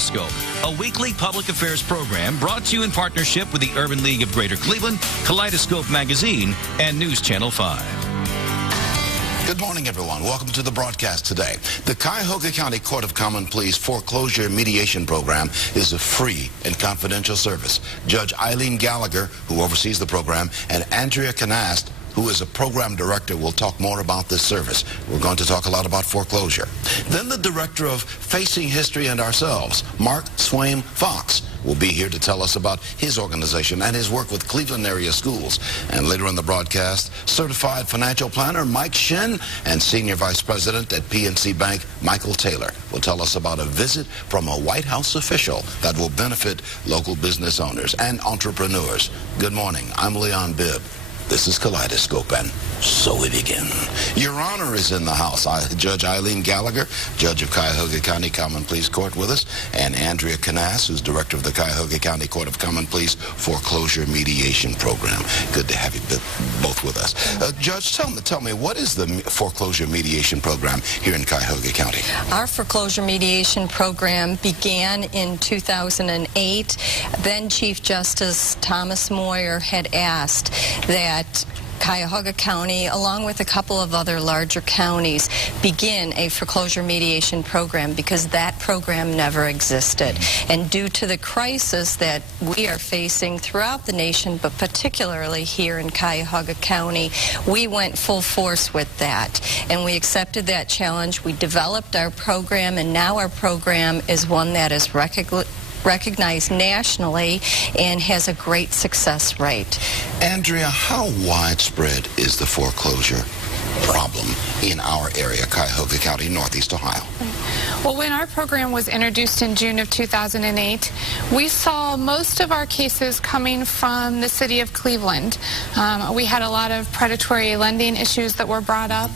Kaleidoscope, a weekly public affairs program brought to you in partnership with the Urban League of Greater Cleveland, Kaleidoscope Magazine, and News Channel 5. Good morning, everyone. Welcome to the broadcast today. The Cuyahoga County Court of Common Pleas Foreclosure Mediation Program is a free and confidential service. Judge Eileen Gallagher, who oversees the program, and Andrea Canast, who is a program director, will talk more about this service. We're going to talk a lot about foreclosure. Then the director of Facing History and Ourselves, Mark Swain Fox, will be here to tell us about his organization and his work with Cleveland area schools. And later in the broadcast, certified financial planner Mike Shin and senior vice president at PNC Bank, Michael Taylor, will tell us about a visit from a White House official that will benefit local business owners and entrepreneurs. Good morning. I'm Leon Bibb. This is Kaleidoscope, and so we begin. Your Honor is in the house. Judge Eileen Gallagher, Judge of Cuyahoga County Common Pleas Court with us, and Andrea Canast, who's Director of the Cuyahoga County Court of Common Pleas Foreclosure Mediation Program. Good to have you both with us. Judge, tell me, what is the Foreclosure Mediation Program here in Cuyahoga County? Our Foreclosure Mediation Program began in 2008. Then Chief Justice Thomas Moyer had asked that Cuyahoga County, along with a couple of other larger counties, begin a foreclosure mediation program because that program never existed. And due to the crisis that we are facing throughout the nation, but particularly here in Cuyahoga County, we went full force with that. And we accepted that challenge. We developed our program, and now our program is one that is recognized nationally and has a great success rate. Andrea, how widespread is the foreclosure problem in our area, Cuyahoga County, Northeast Ohio? Well, when our program was introduced in June of 2008, we saw most of our cases coming from the city of Cleveland. We had a lot of predatory lending issues that were brought up.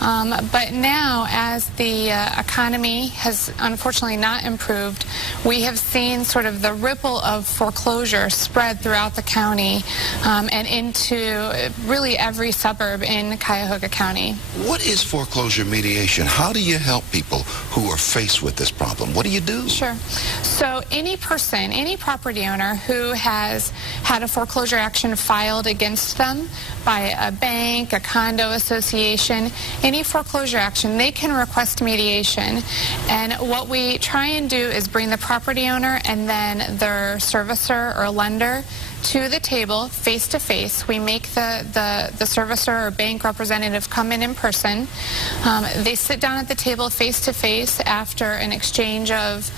But now, as the economy has unfortunately not improved, we have seen sort of the ripple of foreclosure spread throughout the county and into really every suburb in Cuyahoga County. What is foreclosure mediation? How do you help people who are faced with this problem? What do you do? Sure. So any person, any property owner who has had a foreclosure action filed against them by a bank, a condo association, any foreclosure action, they can request mediation. And what we try and do is bring the property owner and then their servicer or lender to the table face to face. We make the servicer or bank representative come in person. They sit down at the table face to face after an exchange of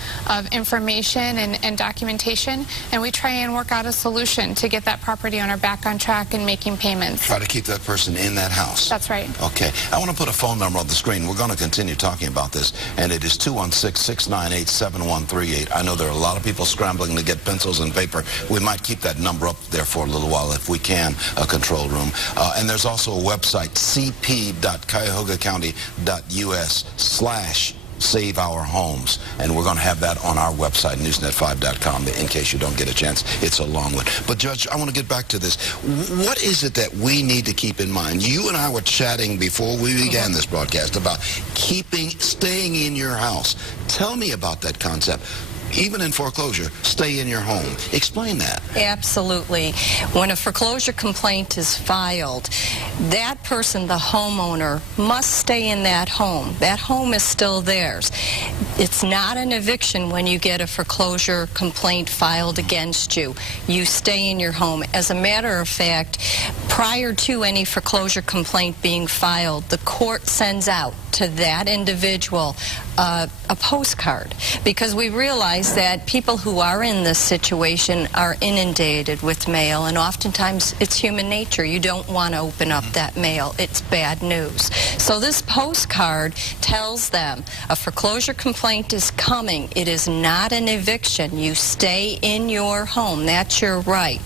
information and documentation, and we try and work out a solution to get that property owner back on track and making payments. Try to keep that person in that house. That's right. Okay. I want to put a phone number on the screen. We're going to continue talking about this, and it is 216-698-7138. I know there are a lot of people scrambling to get pencils and paper. We might keep that number up there for a little while if we can, a control room. And there's also a website, cp.cuyahogacounty.us/Save Our Homes, and we're going to have that on our website, newsnet5.com, in case you don't get a chance. It's a long one. But Judge, I want to get back to this. What is it that we need to keep in mind? You and I were chatting before we began this broadcast about staying in your house. Tell me about that concept. Even in foreclosure, stay in your home. Explain that. Absolutely. When a foreclosure complaint is filed, that person, the homeowner, must stay in that home. That home is still theirs. It's not an eviction when you get a foreclosure complaint filed against you. You stay in your home. As a matter of fact, prior to any foreclosure complaint being filed, the court sends out to that individual a postcard, because we realize that people who are in this situation are inundated with mail, and oftentimes it's human nature. You don't want to open up that mail. It's bad news. So this postcard tells them a foreclosure complaint is coming. It is not an eviction. You stay in your home. That's your right.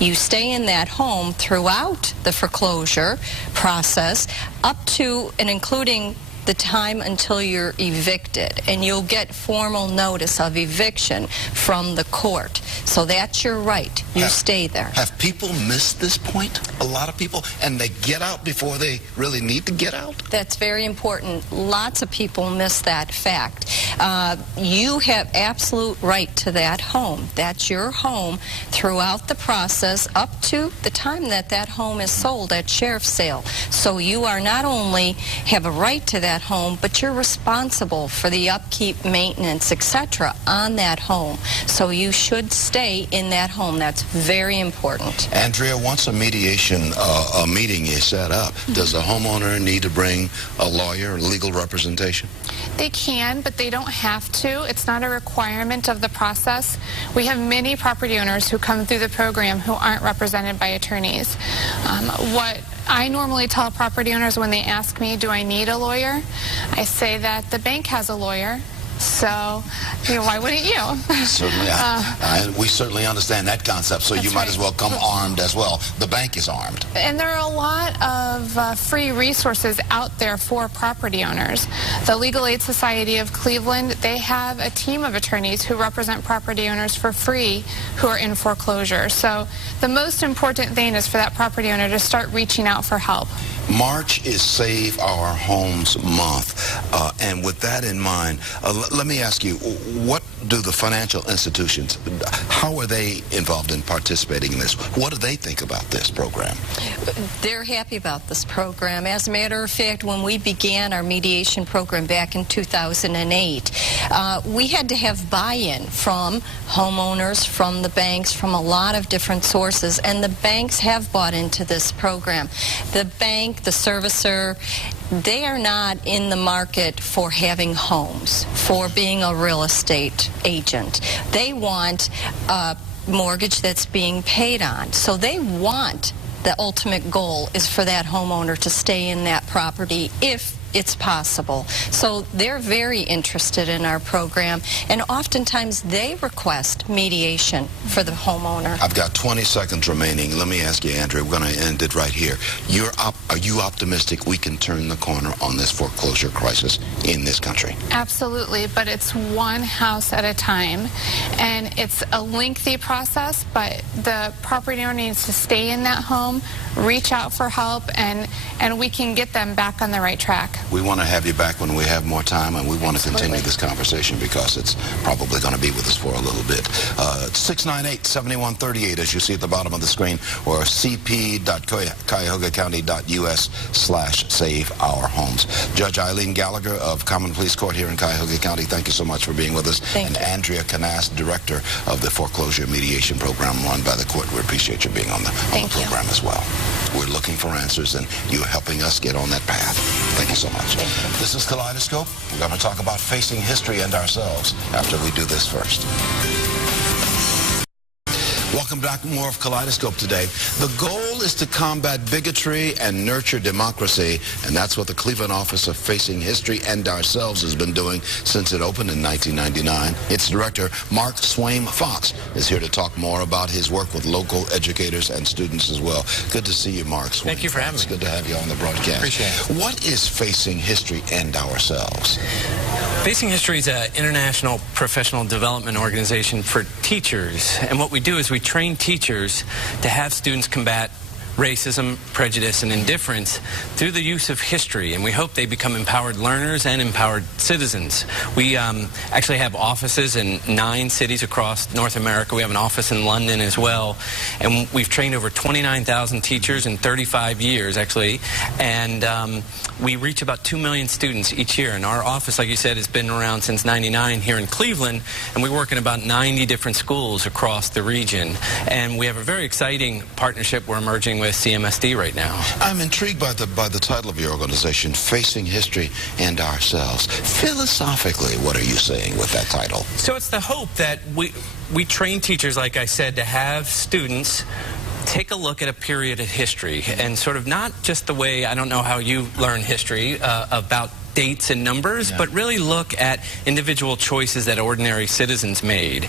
You stay in that home throughout the foreclosure process up to and including the time until you're evicted, and you'll get formal notice of eviction from the court. So that's your right. You stay there. Have people missed this point? A lot of people, and they get out before they really need to get out? That's very important. Lots of people miss that fact. You have absolute right to that home. That's your home throughout the process up to the time that that home is sold at sheriff's sale. So you are not only have a right to that home, but you're responsible for the upkeep, maintenance, etc. on that home. So you should stay in that home. That's very important. Andrea, once a mediation meeting is set up, does the homeowner need to bring a lawyer or legal representation? They can, but they don't have to. It's not a requirement of the process. We have many property owners who come through the program who aren't represented by attorneys. What I normally tell property owners when they ask me, do I need a lawyer? I say that the bank has a lawyer. So, why wouldn't you? Certainly. We certainly understand that concept, so you might as well come armed as well. The bank is armed. And there are a lot of free resources out there for property owners. The Legal Aid Society of Cleveland, they have a team of attorneys who represent property owners for free who are in foreclosure. So the most important thing is for that property owner to start reaching out for help. March is Save Our Homes Month, and with that in mind, let me ask you, what do the financial institutions, how are they involved in participating in this? What do they think about this program? They're happy about this program. As a matter of fact, when we began our mediation program back in 2008, we had to have buy-in from homeowners, from the banks, from a lot of different sources, and the banks have bought into this program. The bank, the servicer, they are not in the market for having homes, for being a real estate agent. They want a mortgage that's being paid on. So they want, the ultimate goal is for that homeowner to stay in that property if it's possible. So they're very interested in our program, and oftentimes they request mediation for the homeowner. I've got 20 seconds remaining. Let me ask you, Andrea, we're going to end it right here. Are you optimistic we can turn the corner on this foreclosure crisis in this country? Absolutely, but it's one house at a time, and it's a lengthy process, but the property owner needs to stay in that home, reach out for help, and we can get them back on the right track. We want to have you back when we have more time, and we want to continue this conversation because it's probably going to be with us for a little bit. 698-7138, as you see at the bottom of the screen, or cp.cuyahoga.us/saveourhomes. Judge Eileen Gallagher of Common Pleas Court here in Cuyahoga County, thank you so much for being with us. Thank you. Andrea Canas, Director of the Foreclosure Mediation Program run by the court. We appreciate you being on the program as well. We're looking for answers, and you're helping us get on that path. Thank you so much. This is Kaleidoscope. We're going to talk about facing history and ourselves after we do this first. Welcome back to more of Kaleidoscope today. The goal is to combat bigotry and nurture democracy, and that's what the Cleveland office of Facing History and Ourselves has been doing since it opened in 1999. Its director, Mark Swain Fox, is here to talk more about his work with local educators and students as well. Good to see you, Mark Swain. Thank you for having me. It's good to have you on the broadcast. Appreciate it. What is Facing History and Ourselves? Facing History is an international professional development organization for teachers, and what we do is we train teachers to have students combat racism, prejudice, and indifference through the use of history, and we hope they become empowered learners and empowered citizens. We actually have offices in 9 cities across North America. We have an office in London as well, and we've trained over 29,000 teachers in 35 years, actually, and we reach about 2 million students each year, and our office, like you said, has been around since '99 here in Cleveland, and we work in about 90 different schools across the region, and we have a very exciting partnership we're emerging with CMSD right now. I'm intrigued by the title of your organization, Facing History and Ourselves. Philosophically, what are you saying with that title? So it's the hope that we train teachers, like I said, to have students take a look at a period of history and sort of not just the way, I don't know how you learn history, about dates and numbers, but really look at individual choices that ordinary citizens made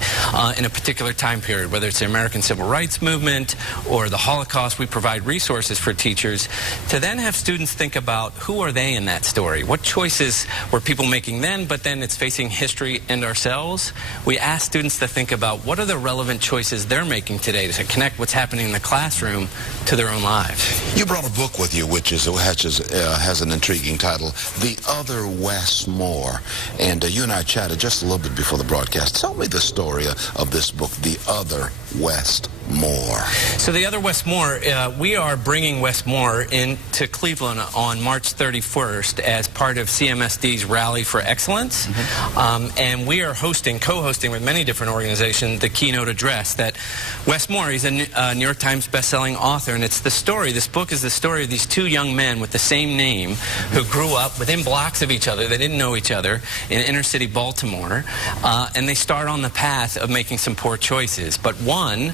in a particular time period, whether it's the American Civil Rights Movement or the Holocaust. We provide resources for teachers to then have students think about who are they in that story? What choices were people making then, but then it's facing history and ourselves. We ask students to think about what are the relevant choices they're making today to connect what's happening in the classroom to their own lives. You brought a book with you which has an intriguing title, The Other Wes Moore. And you and I chatted just a little bit before the broadcast. Tell me the story of this book, The Other Wes Moore. So The Other Wes Moore, we are bringing Wes Moore into Cleveland on March 31st as part of CMSD's Rally for Excellence. And we are co-hosting with many different organizations the keynote address that Wes Moore, he's a New York Times best-selling author, and it's the story, this book is the story of these two young men with the same name who grew up within blocks of each other. They didn't know each other in inner-city Baltimore, and they start on the path of making some poor choices. But one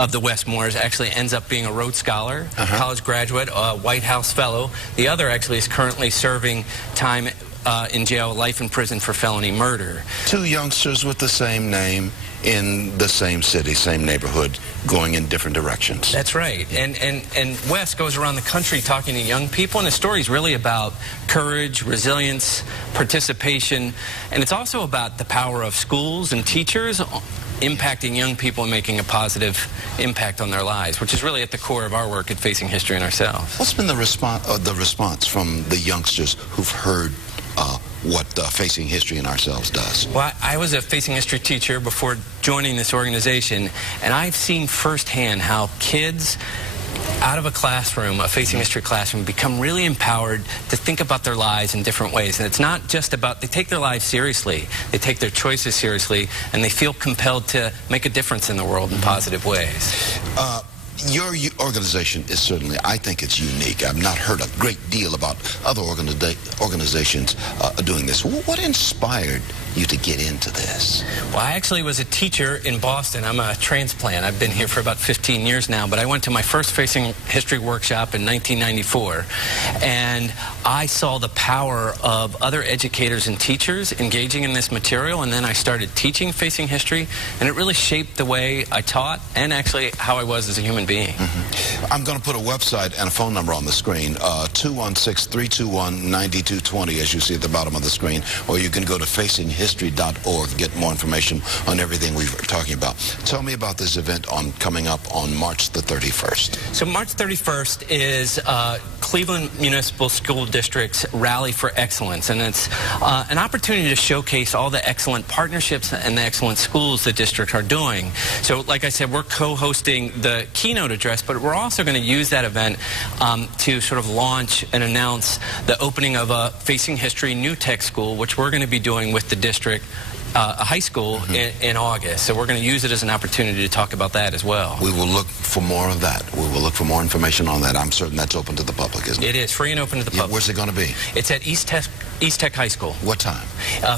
of the Wes Moores actually ends up being a Rhodes Scholar, college graduate, a White House Fellow. The other actually is currently serving time in jail, life in prison for felony murder. Two youngsters with the same name in the same city, same neighborhood, going in different directions. That's right. And Wes goes around the country talking to young people, and his story is really about courage, resilience, participation, and it's also about the power of schools and teachers impacting young people and making a positive impact on their lives, which is really at the core of our work at Facing History and Ourselves. What's been the response from the youngsters who've heard what Facing History and Ourselves does? Well, I was a Facing History teacher before joining this organization, and I've seen firsthand how kids out of a classroom, a Facing History classroom, become really empowered to think about their lives in different ways. And it's not just about, they take their lives seriously, they take their choices seriously, and they feel compelled to make a difference in the world in positive ways. Your organization is certainly, I think it's unique. I've not heard a great deal about other organizations doing this. What inspired you to get into this? Well, I actually was a teacher in Boston. I'm a transplant. I've been here for about 15 years now, but I went to my first Facing History workshop in 1994, and I saw the power of other educators and teachers engaging in this material, and then I started teaching Facing History, and it really shaped the way I taught and actually how I was as a human being. I'm going to put a website and a phone number on the screen, 216-321-9220, as you see at the bottom of the screen, or you can go to facinghistory.org and get more information on everything we're talking about. Tell me about this event coming up on March the 31st. So March 31st is Cleveland Municipal School District's Rally for Excellence, and it's an opportunity to showcase all the excellent partnerships and the excellent schools the district are doing. So like I said, we're co-hosting the keynote address, but we're also going to use that event to sort of launch and announce the opening of a Facing History new tech school, which we're going to be doing with the district, a high school in August. So we're going to use it as an opportunity to talk about that as well. We will look for more of that. We will look for more information on that. I'm certain that's open to the public, isn't it? It is free and open to the public. Where's it going to be? It's at East Tech High School. What time?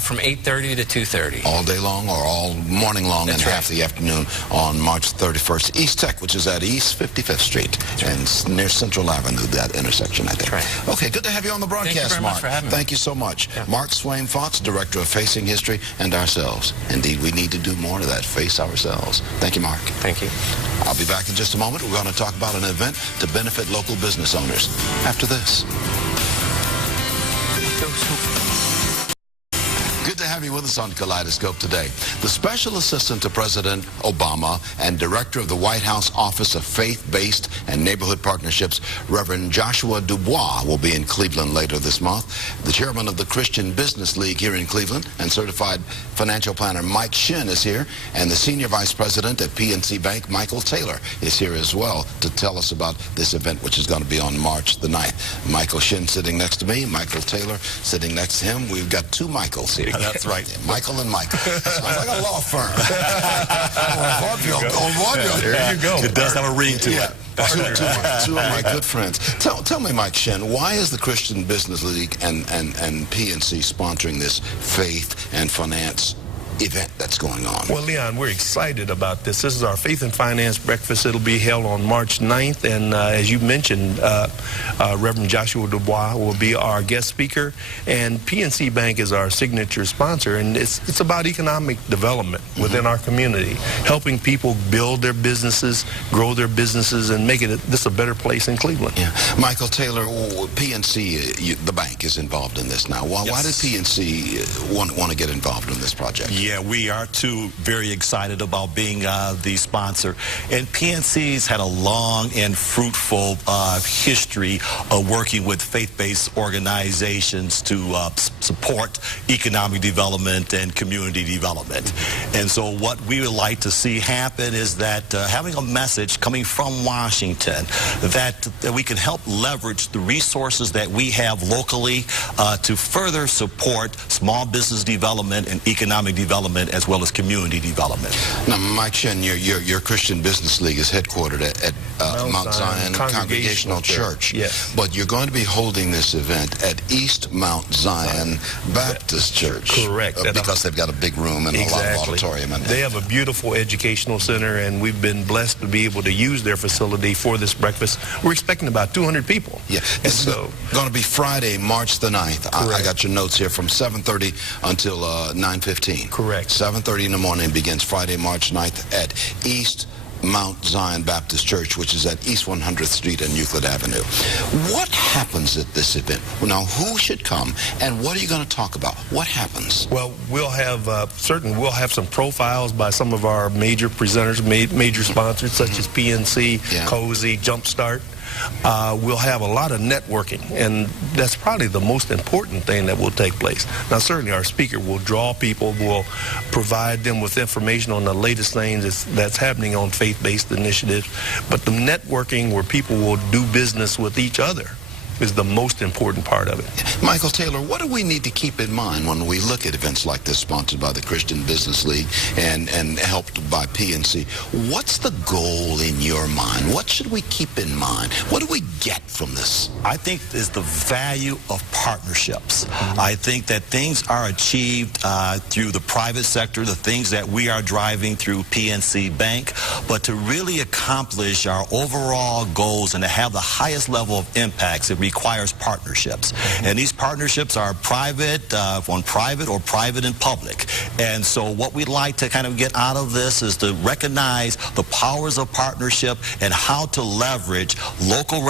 From 8:30 to 2:30. All day long or all morning long? That's and half the afternoon on March 31st. East Tech, which is at East 55th Street and near Central Avenue, that intersection, I think. That's right. Okay, good to have you on the broadcast, Thank you very Mark. much for having me. Thank you so much. Yeah. Mark Swain Fox, Director of Facing History and Ourselves. Indeed, we need to do more of that, face ourselves. Thank you, Mark. Thank you. I'll be back in just a moment. We're going to talk about an event to benefit local business owners after this. Good to have you with us on Kaleidoscope today. The Special Assistant to President Obama and Director of the White House Office of Faith-Based and Neighborhood Partnerships, Reverend Joshua Dubois, will be in Cleveland later this month. The Chairman of the Christian Business League here in Cleveland and Certified Financial Planner Mike Shin is here, and the Senior Vice President at PNC Bank, Michael Taylor, is here as well to tell us about this event, which is going to be on March the 9th. Michael Shin sitting next to me, Michael Taylor sitting next to him. We've got two Michaels here. That's right. Michael and Michael. Sounds like a law firm. There you go. It does have a ring to it. Two of my good friends. Tell me, Mike Shen, why is the Christian Business League and PNC sponsoring this faith and finance event that's going on? Well, Leon, we're excited about this. This is our Faith and Finance Breakfast. It'll be held on March 9th, and as you mentioned, Reverend Joshua Dubois will be our guest speaker, and PNC Bank is our signature sponsor, and it's about economic development within our community, helping people build their businesses, grow their businesses, and make this a better place in Cleveland. Yeah. Michael Taylor, PNC, the bank, is involved in this now. Why did PNC want to get involved in this project? Yeah, we are too very excited about being the sponsor. And PNC's had a long and fruitful history of working with faith-based organizations to support economic development and community development. And so what we would like to see happen is that having a message coming from Washington that we can help leverage the resources that we have locally to further support small business development and economic development as well as community development. Now, Mike Shen, your Christian Business League is headquartered at Mount Zion Congregational Church. Yes. But you're going to be holding this event at East Mount Zion Baptist Church. Correct. Because they've got a big room and a lot of auditorium. They have a beautiful educational center, and we've been blessed to be able to use their facility for this breakfast. We're expecting about 200 people. Yeah. It's going to be Friday, March the 9th. I got your notes here, from 7:30 until 9:15. Correct. 7:30 in the morning begins Friday, March 9th at East Mount Zion Baptist Church, which is at East 100th Street and Euclid Avenue. What happens at this event? Now, who should come, and what are you going to talk about? What happens? Well, we'll have we'll have some profiles by some of our major presenters, major sponsors, such as PNC, Cozy, Jumpstart. We'll have a lot of networking, and that's probably the most important thing that will take place. Now, certainly our speaker will draw people, will provide them with information on the latest things that's happening on faith-based initiatives, but the networking where people will do business with each other is the most important part of it. Michael Taylor, what do we need to keep in mind when we look at events like this, sponsored by the Christian Business League and helped by PNC? What's the goal in your mind? What should we keep in mind? What do we get from this? I think is the value of partnerships. I think that things are achieved through the private sector, the things that we are driving through PNC Bank, but to really accomplish our overall goals and to have the highest level of impacts, it requires partnerships. And these partnerships are private, on private or private and public. And so what we'd like to kind of get out of this is to recognize the powers of partnership and how to leverage local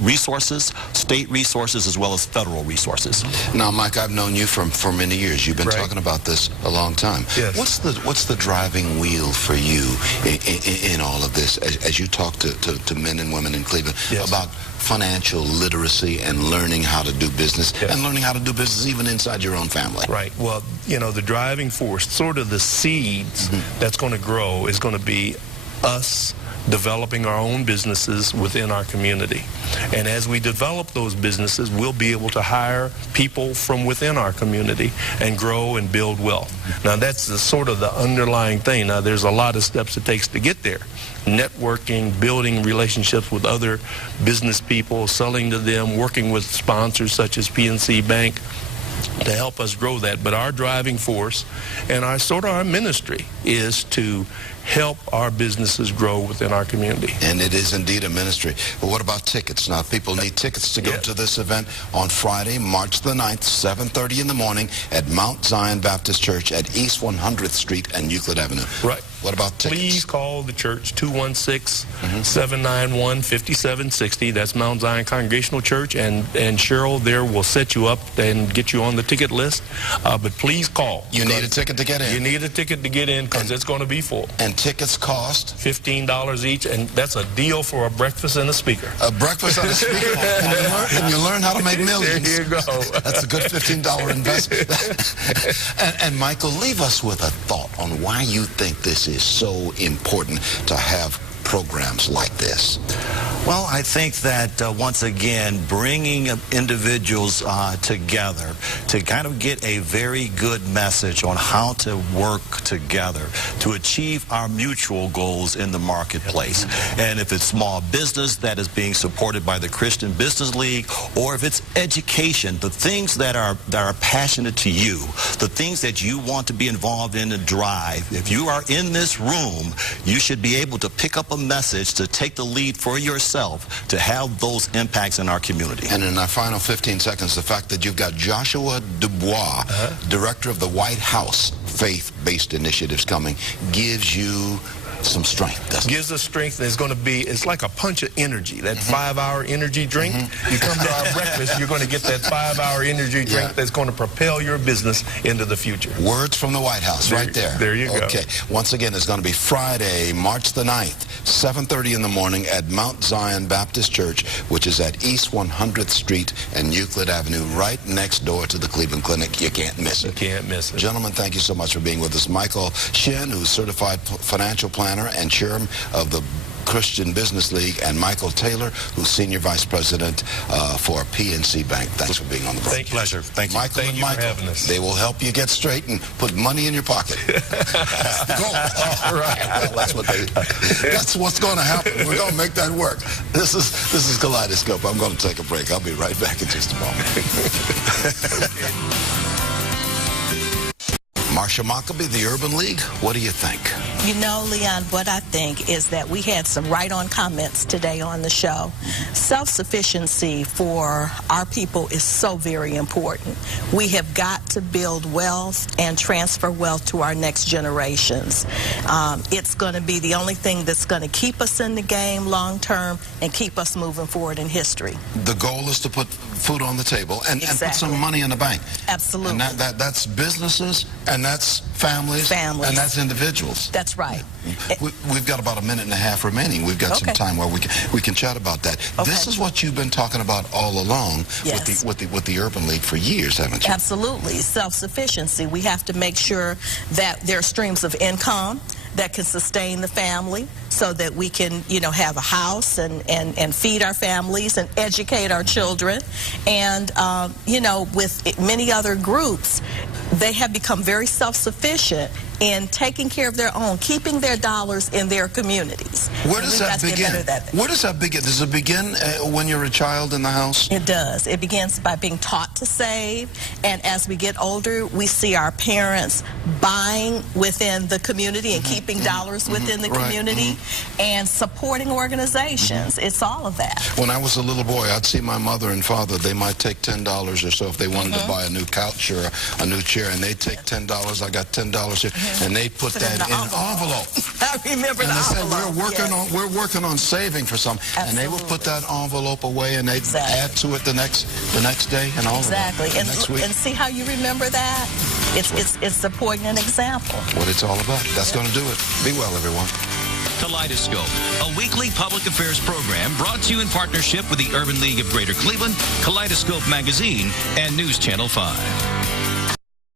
resources, state resources, as well as federal resources. Now, Mike, I've known you for many years. You've been talking about this a long time. Yes. What's the driving wheel for you in all of this as you talk to men and women in Cleveland about financial literacy and learning how to do business and learning how to do business even inside your own family? Right. Well, you know, the driving force, sort of the seeds that's going to grow is going to be us developing our own businesses within our community. And as we develop those businesses, we'll be able to hire people from within our community and grow and build wealth. Now, that's sort of the underlying thing. Now, there's a lot of steps it takes to get there. Networking, building relationships with other business people, selling to them, working with sponsors such as PNC Bank to help us grow that. But our driving force and our ministry is to help our businesses grow within our community. And it is indeed a ministry. But what about tickets? Now, people need tickets to go to this event on Friday, March the 9th, 7:30 in the morning at Mount Zion Baptist Church at East 100th Street and Euclid Avenue. Right. What about tickets? Please call the church, 216-791-5760. That's Mount Zion Congregational Church, and Cheryl there will set you up and get you on the ticket list. But please call. You need a ticket to get in. You need a ticket to get in because it's going to be full. And tickets cost? $15 each, and that's a deal for a breakfast and a speaker. A breakfast and a speaker. and you learn how to make millions. There you go. That's a good $15 investment. and Michael, leave us with a thought on why you think this is so important to have programs like this. Well, I think that once again, bringing individuals together to kind of get a very good message on how to work together to achieve our mutual goals in the marketplace. And if it's small business that is being supported by the Christian Business League, or if it's education, the things that are passionate to you, the things that you want to be involved in and drive, if you are in this room, you should be able to pick up a message to take the lead for yourself to have those impacts in our community. And in our final 15 seconds, the fact that you've got Joshua Dubois, director of the White House Faith-Based Initiatives coming, gives you some strength, doesn't it? Gives us strength, and it's like a punch of energy. That 5-hour energy drink, you come to our breakfast, you're going to get that 5-hour energy drink that's going to propel your business into the future. Words from the White House, right there. There you go. Okay, once again, it's going to be Friday, March the 9th, 7:30 in the morning at Mount Zion Baptist Church, which is at East 100th Street and Euclid Avenue, right next door to the Cleveland Clinic. You can't miss it. You can't miss it. Gentlemen, thank you so much for being with us. Michael Shin, who's certified financial planner and chairman of the Christian Business League, and Michael Taylor, who's Senior Vice President for PNC Bank. Thanks for being on the program. Thank you. Pleasure. Thank you. Michael Thank and you for Michael, having us. they will help you get straight and put money in your pocket. Go. All right. Well, that's what's going to happen. We're going to make that work. This is Kaleidoscope. I'm going to take a break. I'll be right back in just a moment. Marsha Mockaby, the Urban League, what do you think? You know, Leon, what I think is that we had some right-on comments today on the show. Self-sufficiency for our people is so very important. We have got to build wealth and transfer wealth to our next generations. It's going to be the only thing that's going to keep us in the game long-term and keep us moving forward in history. The goal is to put food on the table and put some money in the bank. Absolutely. And that's businesses, and that's families, and that's individuals. That's right. We've got about a minute and a half remaining. We've got some time where we can chat about that. This is what you've been talking about all along with the Urban League for years, haven't you? Absolutely. Self-sufficiency. We have to make sure that there are streams of income that can sustain the family so that we can, have a house and feed our families and educate our children. And, with many other groups, they have become very self-sufficient in taking care of their own, keeping their dollars in their communities. Where does that begin? Where does that begin? Does it begin when you're a child in the house? It does. It begins by being taught to save, and as we get older, we see our parents buying within the community and keeping dollars within the community and supporting organizations. It's all of that. When I was a little boy, I'd see my mother and father, they might take $10 or so if they wanted to buy a new couch or a new chair, and they'd take $10. I got $10 here. And they put that in an envelope. I remember the envelope. Said, we're working on saving for something. And they would put that envelope away, and they'd add to it the next day and all of that. Exactly. And see how you remember that? It's supporting an example. What it's all about. That's going to do it. Be well, everyone. Kaleidoscope, a weekly public affairs program brought to you in partnership with the Urban League of Greater Cleveland, Kaleidoscope Magazine, and News Channel 5.